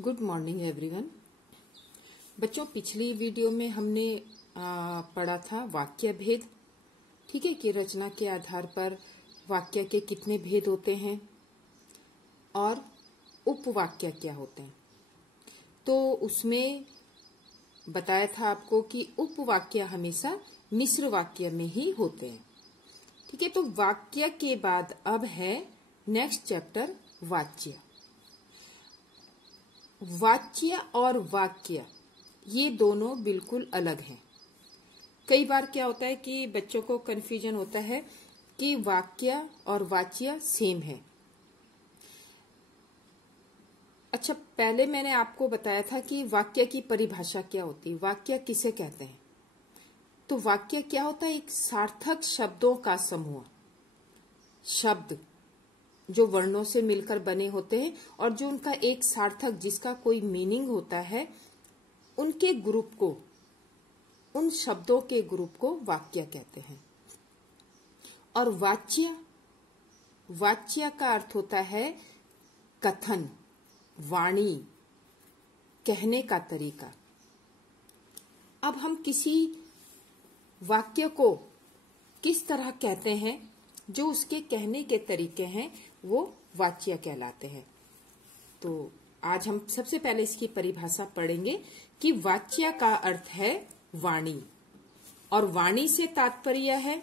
Good morning everyone. बच्चों, पिछली video में हमने पढ़ा था वाक्य भेद। ठीक है, कि रचना के आधार पर वाक्य के कितने भेद होते हैं और उपवाक्य क्या होते हैं। तो उसमें बताया था आपको कि उपवाक्य हमेशा मिश्र वाक्य में ही होते हैं। ठीक है, तो वाक्य के बाद अब है नेक्स्ट चैप्टर वाच्य। वाच्य और वाक्य ये दोनों बिल्कुल अलग हैं। कई बार क्या होता है कि बच्चों को कंफ्यूजन होता है कि वाक्य और वाच्य सेम है। अच्छा, पहले मैंने आपको बताया था कि वाक्य की परिभाषा क्या होती है, वाक्य किसे कहते हैं। तो वाक्य क्या होता है? एक सार्थक शब्दों का समूह। शब्द जो वर्णों से मिलकर बने होते हैं और जो उनका एक सार्थक, जिसका कोई मीनिंग होता है, उनके ग्रुप को, उन शब्दों के ग्रुप को वाक्य कहते हैं। और वाच्य, वाच्य का अर्थ होता है कथन, वाणी, कहने का तरीका। अब हम किसी वाक्य को किस तरह कहते हैं, जो उसके कहने के तरीके हैं, वो वाच्य कहलाते हैं। तो आज हम सबसे पहले इसकी परिभाषा पढ़ेंगे कि वाच्य का अर्थ है वाणी, और वाणी से तात्पर्य है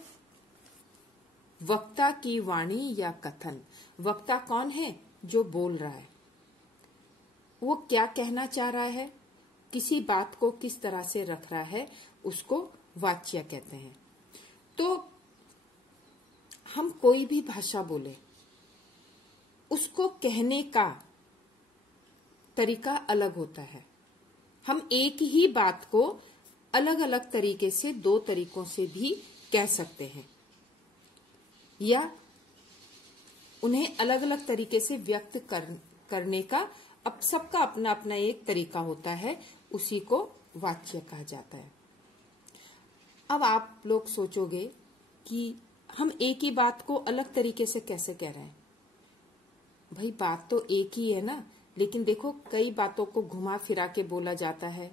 वक्ता की वाणी या कथन। वक्ता कौन है? जो बोल रहा है, वो क्या कहना चाह रहा है, किसी बात को किस तरह से रख रहा है, उसको वाच्य कहते हैं। तो हम कोई भी भाषा बोले, उसको कहने का तरीका अलग होता है। हम एक ही बात को अलग अलग तरीके से, दो तरीकों से भी कह सकते हैं, या उन्हें अलग अलग तरीके से व्यक्त करने का अब सबका अपना अपना एक तरीका होता है, उसी को वाच्य कहा जाता है। अब आप लोग सोचोगे कि हम एक ही बात को अलग तरीके से कैसे कह रहे हैं। भाई, बात तो एक ही है ना, लेकिन देखो, कई बातों को घुमा फिरा के बोला जाता है,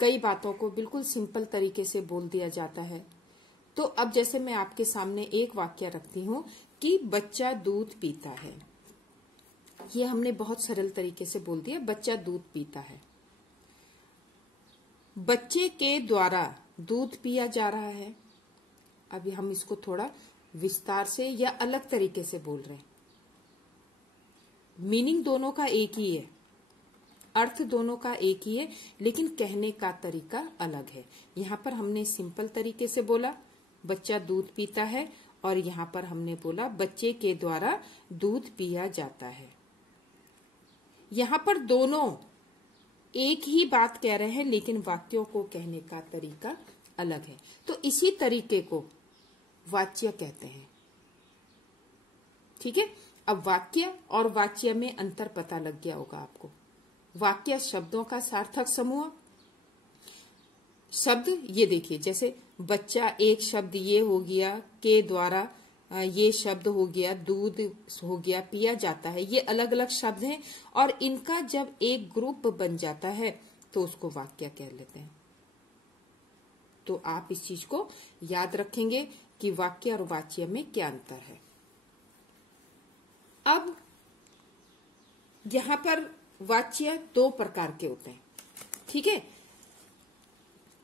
कई बातों को बिल्कुल सिंपल तरीके से बोल दिया जाता है। तो अब जैसे मैं आपके सामने एक वाक्य रखती हूँ कि बच्चा दूध पीता है, ये हमने बहुत सरल तरीके से बोल दिया, बच्चा दूध पीता है। बच्चे के द्वारा दूध पिया जा रहा है। अभी हम इसको थोड़ा विस्तार से या अलग तरीके से बोल रहे हैं। मीनिंग दोनों का एक ही है, अर्थ दोनों का एक ही है, लेकिन कहने का तरीका अलग है। यहाँ पर हमने सिंपल तरीके से बोला बच्चा दूध पीता है, और यहाँ पर हमने बोला बच्चे के द्वारा दूध पिया जाता है। यहाँ पर दोनों एक ही बात कह रहे हैं, लेकिन वाक्यों को कहने का तरीका अलग है। तो इसी तरीके को वाच्य कहते हैं। ठीक है, अब वाक्य और वाच्य में अंतर पता लग गया होगा आपको। वाक्य शब्दों का सार्थक समूह। शब्द ये देखिए, जैसे बच्चा एक शब्द ये हो गया, के द्वारा ये शब्द हो गया, दूध हो गया, पिया जाता है, ये अलग अलग शब्द हैं, और इनका जब एक ग्रुप बन जाता है तो उसको वाक्य कह लेते हैं। तो आप इस चीज को याद रखेंगे कि वाक्य और वाच्य में क्या अंतर है। अब यहां पर वाच्य दो प्रकार के होते हैं। ठीक है,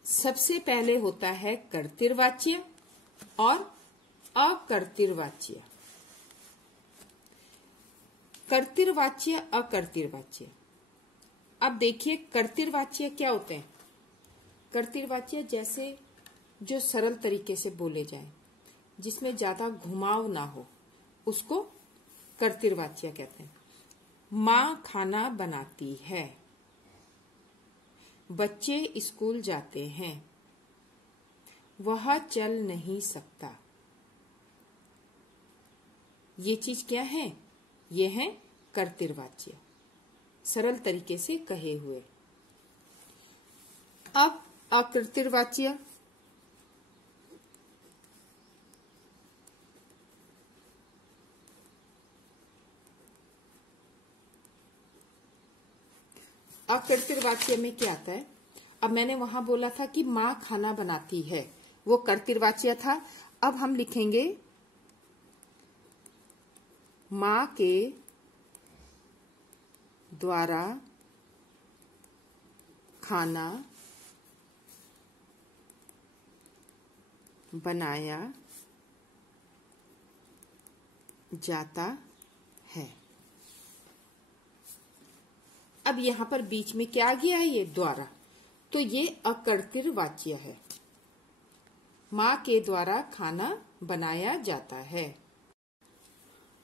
सबसे पहले होता है कर्तृवाच्य और अकर्तृवाच्य। कर्तृवाच्य, अकर्तृवाच्य। अब देखिए, कर्तृवाच्य क्या होते हैं। कर्तृवाच्य जैसे जो सरल तरीके से बोले जाए, जिसमें ज्यादा घुमाव ना हो, उसको कर्तृवाच्य कहते हैं। माँ खाना बनाती है, बच्चे स्कूल जाते हैं, वह चल नहीं सकता। ये चीज क्या है? ये है कर्तृवाच्य, सरल तरीके से कहे हुए। अब अकर्तृवाच्य। अकर्तृवाच्य में क्या आता है? अब मैंने वहां बोला था कि माँ खाना बनाती है, वो कर्तृवाच्य था। अब हम लिखेंगे माँ के द्वारा खाना बनाया जाता है। अब यहां पर बीच में क्या आ गया है? ये द्वारा, तो ये अकर्तृवाच्य है। माँ के द्वारा खाना बनाया जाता है।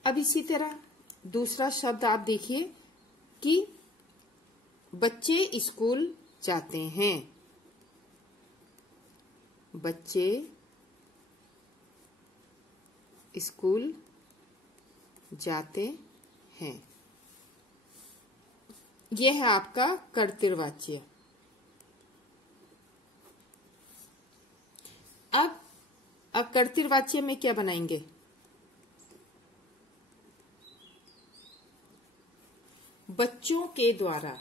अब इसी तरह दूसरा शब्द आप देखिए कि बच्चे स्कूल जाते हैं। बच्चे स्कूल जाते हैं, यह है आपका कर्तृवाच्य। अब अकर्तृवाच्य में क्या बनाएंगे? बच्चों के द्वारा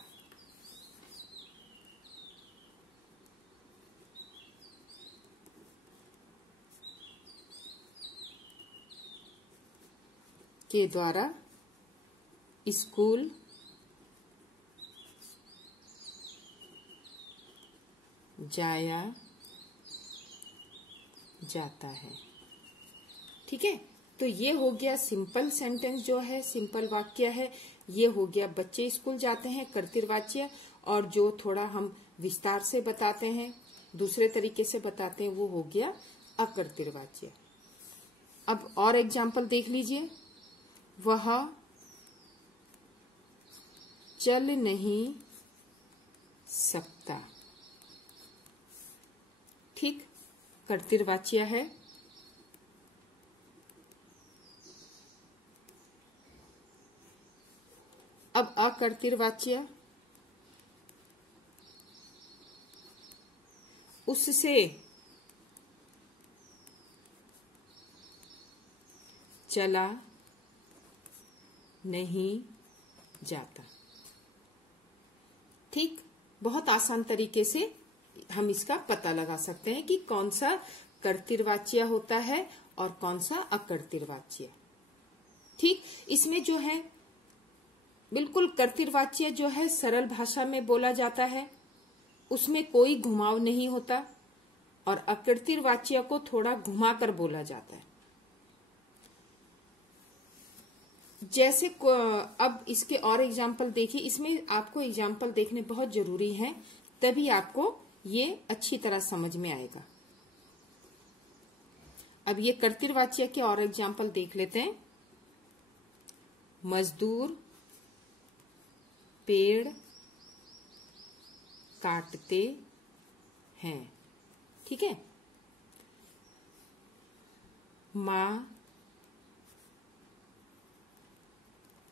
स्कूल जाया जाता है। ठीक है, तो ये हो गया सिंपल सेंटेंस, जो है सिंपल वाक्य है। ये हो गया बच्चे स्कूल जाते हैं, कर्तृवाच्य। और जो थोड़ा हम विस्तार से बताते हैं, दूसरे तरीके से बताते हैं, वो हो गया अकर्तृवाच्य। अब और एग्जाम्पल देख लीजिए। वह चल नहीं सकता। ठीक, कर्तृवाच्य है। अब अकर्तृवाच्य, उससे चला नहीं जाता। ठीक, बहुत आसान तरीके से हम इसका पता लगा सकते हैं कि कौन सा कर्तृवाच्य होता है और कौन सा अकर्तृवाच्य। ठीक, इसमें जो है बिल्कुल कर्तृवाच्य जो है सरल भाषा में बोला जाता है, उसमें कोई घुमाव नहीं होता, और अकर्तृवाच्य को थोड़ा घुमाकर बोला जाता है। जैसे अब इसके और एग्जाम्पल देखिए। इसमें आपको एग्जाम्पल देखने बहुत जरूरी है, तभी आपको ये अच्छी तरह समझ में आएगा। अब ये कर्तृवाच्य के और एग्जाम्पल देख लेते हैं। मजदूर पेड़ काटते हैं। ठीक है, माँ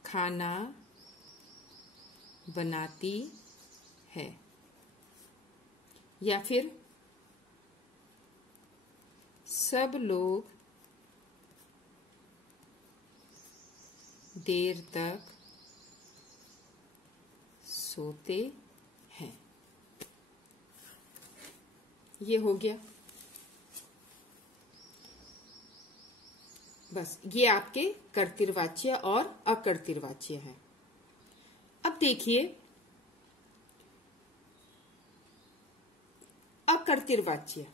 खाना बनाती है। या फिर सब लोग देर तक सोते हैं। ये हो गया। बस ये आपके कर्तृवाच्य और अकर्तृवाच्य है। अब देखिए अकर्तृवाच्य।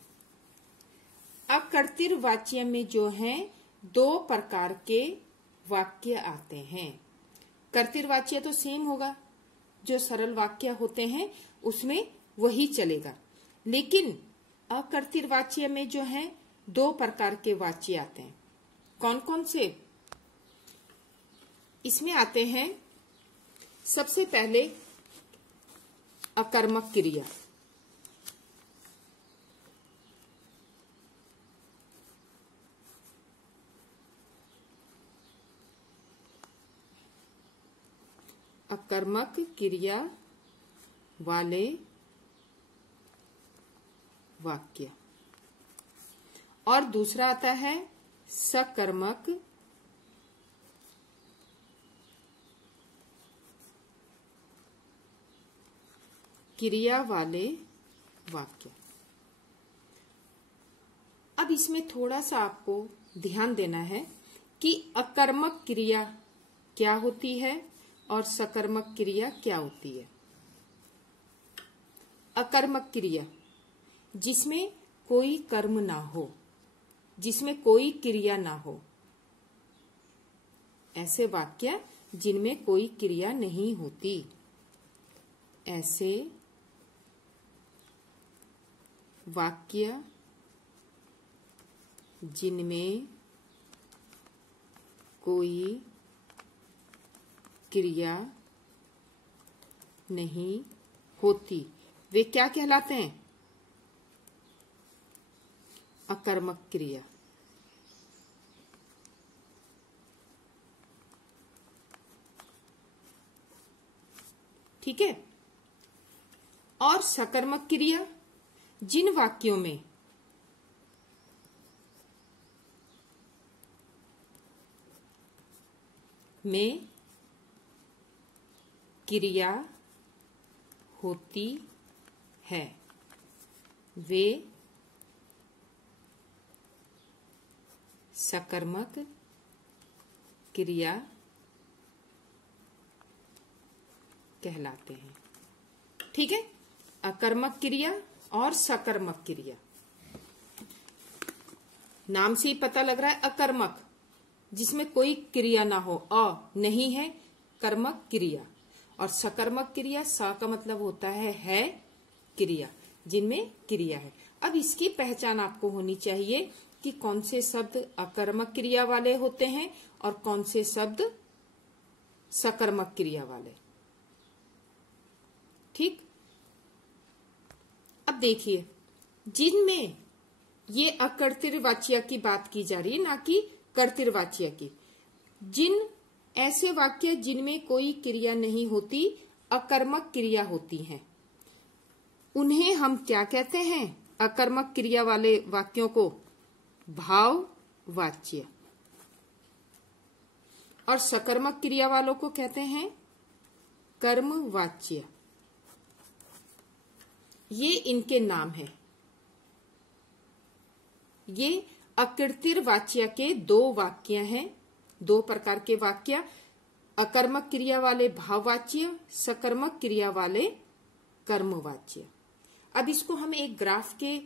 अकर्तृवाच्य में जो है दो प्रकार के वाक्य आते हैं। कर्तृवाच्य तो सेम होगा, जो सरल वाक्य होते हैं उसमें वही चलेगा, लेकिन अकर्तृवाच्य में जो है दो प्रकार के वाच्य आते हैं। कौन कौन से? इसमें आते हैं सबसे पहले अकर्मक क्रिया। अकर्मक क्रिया वाले वाक्य। और दूसरा आता है सकर्मक क्रिया वाले वाक्य। अब इसमें थोड़ा सा आपको ध्यान देना है कि अकर्मक क्रिया क्या होती है और सकर्मक क्रिया क्या होती है। अकर्मक क्रिया जिसमें कोई कर्म ना हो, जिसमें कोई क्रिया ना हो, ऐसे वाक्य जिनमें कोई क्रिया नहीं होती, ऐसे वाक्य जिनमें कोई क्रिया नहीं होती, वे क्या कहलाते हैं? अकर्मक क्रिया। ठीक है। और सकर्मक क्रिया जिन वाक्यों में क्रिया होती है, वे सकर्मक क्रिया कहलाते हैं। ठीक है। अकर्मक क्रिया और सकर्मक क्रिया, नाम से ही पता लग रहा है अकर्मक, जिसमें कोई क्रिया ना हो, नहीं है कर्मक क्रिया। और सकर्मक क्रिया, सा का मतलब होता है क्रिया, जिनमें क्रिया है। अब इसकी पहचान आपको होनी चाहिए कि कौन से शब्द अकर्मक क्रिया वाले होते हैं और कौन से शब्द सकर्मक क्रिया वाले। ठीक। अब देखिए, जिनमें ये अकर्तृवाच्य की बात की जा रही है, ना कि कर्तृवाच्य की। जिन ऐसे वाक्य जिनमें कोई क्रिया नहीं होती, अकर्मक क्रिया होती हैं, उन्हें हम क्या कहते हैं? अकर्मक क्रिया वाले वाक्यों को भाववाच्य, और सकर्मक क्रिया वालों को कहते हैं कर्मवाच्य। ये इनके नाम हैं। ये अकृतिर्वाच्य के दो वाक्य हैं, दो प्रकार के वाक्य, अकर्मक क्रिया वाले भाववाच्य, सकर्मक क्रिया वाले कर्मवाच्य। अब इसको हम एक ग्राफ के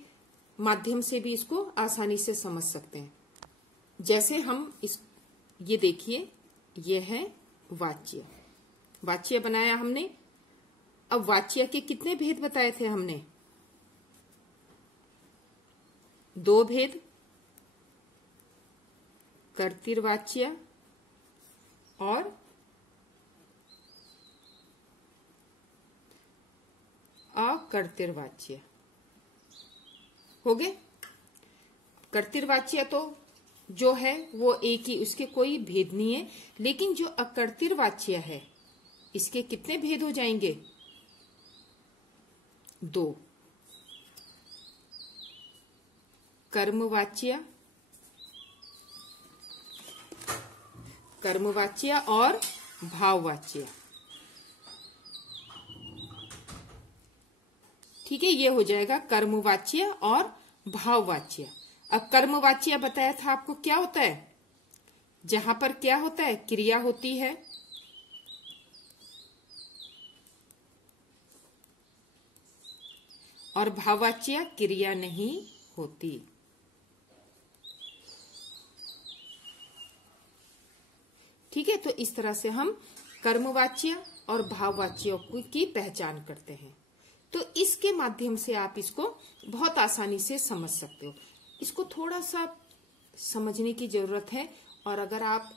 माध्यम से भी इसको आसानी से समझ सकते हैं। जैसे हम ये देखिए, ये है वाच्य, वाच्य बनाया हमने। अब वाच्य के कितने भेद बताए थे हमने? 2 भेद, कर्तृवाच्य और अकर्तृवाच्य। हो गए। कर्तृवाच्य तो जो है वो एक ही, उसके कोई भेद नहीं है। लेकिन जो अकर्तृवाच्य है, इसके कितने भेद हो जाएंगे? 2, कर्मवाच्य और भाववाच्य। ठीक है, ये हो जाएगा कर्मवाच्य और भाववाच्य। अब कर्मवाच्य बताया था आपको क्या होता है? जहां पर क्या होता है? क्रिया होती है। और भाववाच्य क्रिया नहीं होती। ठीक है, तो इस तरह से हम कर्मवाच्य और भाववाच्यों की पहचान करते हैं। तो इसके माध्यम से आप इसको बहुत आसानी से समझ सकते हो। इसको थोड़ा सा समझने की जरूरत है, और अगर आप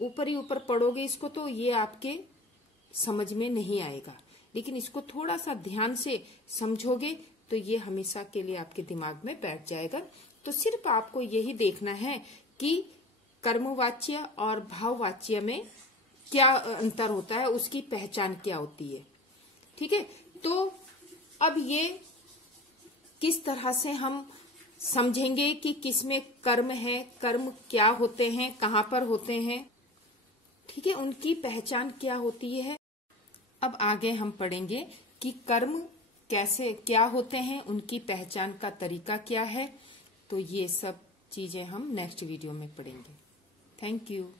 ऊपर ही ऊपर पढ़ोगे इसको तो ये आपके समझ में नहीं आएगा। लेकिन इसको थोड़ा सा ध्यान से समझोगे तो ये हमेशा के लिए आपके दिमाग में बैठ जाएगा। तो सिर्फ आपको यही देखना है कि कर्मवाच्य और भाववाच्य में क्या अंतर होता है, उसकी पहचान क्या होती है। ठीक है, तो अब ये किस तरह से हम समझेंगे कि किसमें कर्म है, कर्म क्या होते हैं, कहां पर होते हैं, ठीक है, उनकी पहचान क्या होती है। अब आगे हम पढ़ेंगे कि कर्म कैसे क्या होते हैं, उनकी पहचान का तरीका क्या है। तो ये सब चीजें हम नेक्स्ट वीडियो में पढ़ेंगे। Thank you.